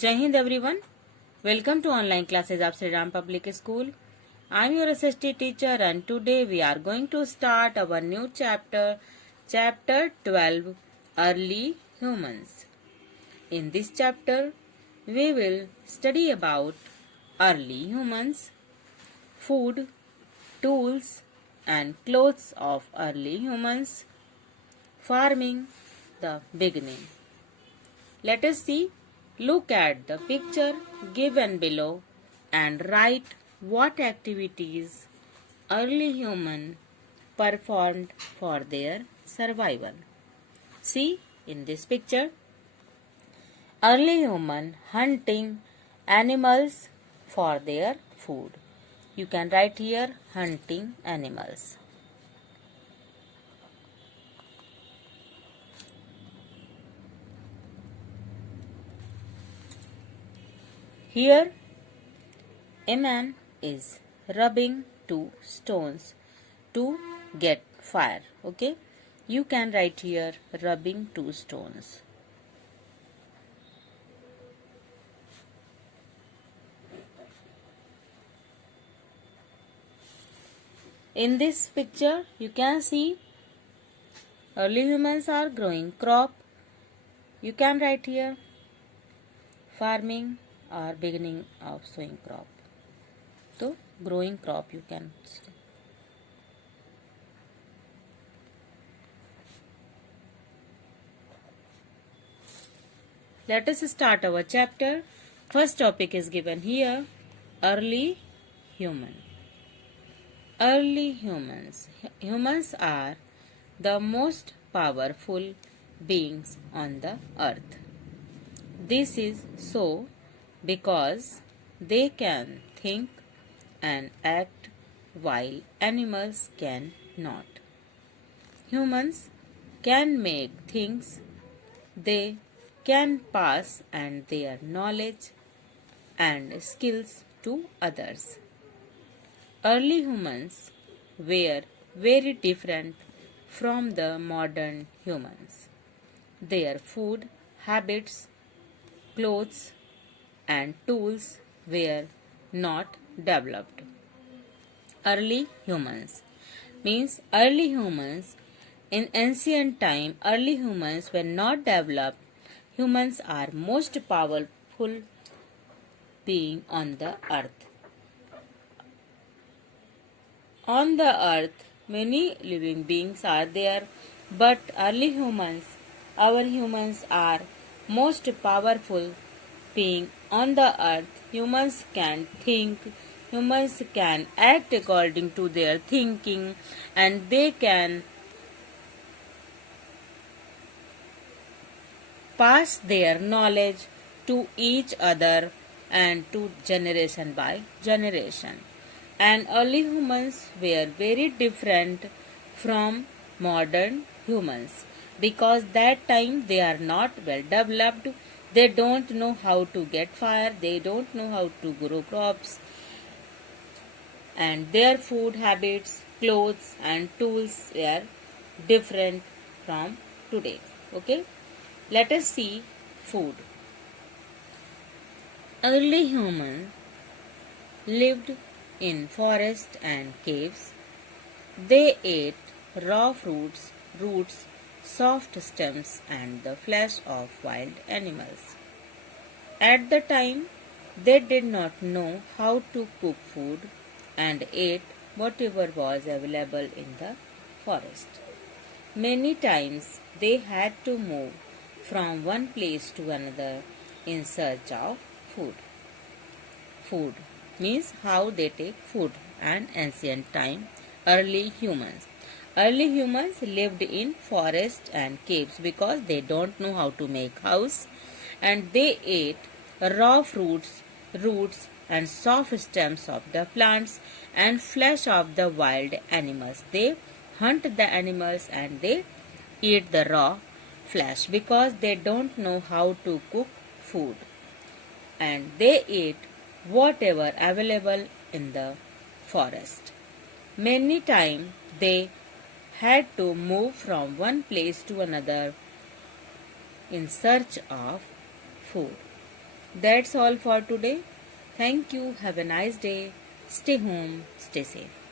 Jai Hind everyone. Welcome to online classes of Sri Ram Public School. I am your SST teacher and today we are going to start our new chapter, chapter 12, Early Humans. In this chapter, we will study about early humans, food, tools and clothes of early humans, farming, the beginning. Let us see. Look at the picture given below and write what activities early human performed for their survival. See in this picture, early human hunting animals for their food. You can write here hunting animals. Here a man is rubbing two stones to get fire. Okay, you can write here rubbing two stones. In this picture you can see early humans are growing crop. You can write here farming or beginning of sowing crop. So growing crop you can see. Let us start our chapter. First topic is given here, early human. Early humans. Humans are the most powerful beings on the earth. This is so because they can think and act while animals can not. Humans can make things, they can pass and their knowledge and skills to others. Early humans were very different from the modern humans. Their food habits, clothes, and tools were not developed. Early humans means early humans in ancient time, early humans were not developed. Humans are most powerful being on the earth. On the earth, many living beings are there, but early humans, our humans are most powerful being on the earth. Humans can think, humans can act according to their thinking, and they can pass their knowledge to each other and to generation by generation. And early humans were very different from modern humans because that time they are not well developed. They don't know how to get fire, they don't know how to grow crops, and their food habits, clothes and tools were different from today. Okay, let us see food. Early humans lived in forests and caves. They ate raw fruits, roots, soft stems and the flesh of wild animals. At the time, they did not know how to cook food and ate whatever was available in the forest. Many times they had to move from one place to another in search of food. Food means how they take food. And ancient time, early humans. Early humans lived in forests and caves because they don't know how to make house, and they ate raw fruits, roots and soft stems of the plants and flesh of the wild animals. They hunt the animals and they eat the raw flesh because they don't know how to cook food, and they ate whatever available in the forest. Many times they had to move from one place to another in search of food. That's all for today. Thank you. Have a nice day. Stay home. Stay safe.